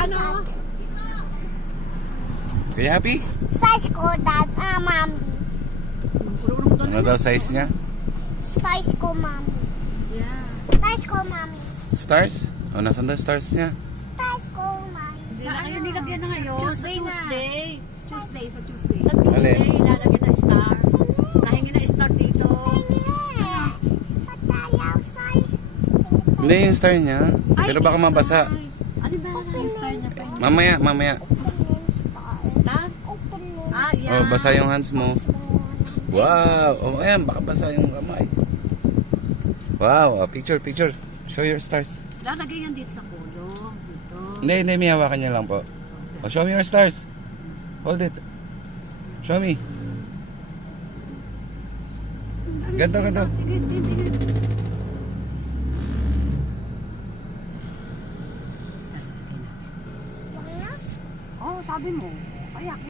Ano? Are you happy? Size ko, Dad. Mami. Ano daw size niya? Size ko, Mami. Yeah. Size ko, Mami. Stars? O, nasan daw stars niya? Size ko, Mami. Hindi na kayo nilagyan na ngayon. Tuesday na. Tuesday. Sa Tuesday. Sa Tuesday, Alin? ilalagyan na star. Nahingi na star dito. Patayaw, size. Hindi yung star niya. Pero baka mabasa. Ano ba yung star niya pa? Mamaya. Star? Ah, yeah. Oh, basa yung hands mo. Wow! Oh, ayan, baka basa yung kamay. Wow! Picture. Show your stars. Lalagay yan dito sa kulong. Dito. Hindi, may hawakan niya lang po. Oh, show me your stars. Hold it. Show me. Ganto. Oh, sabi mo. Kaya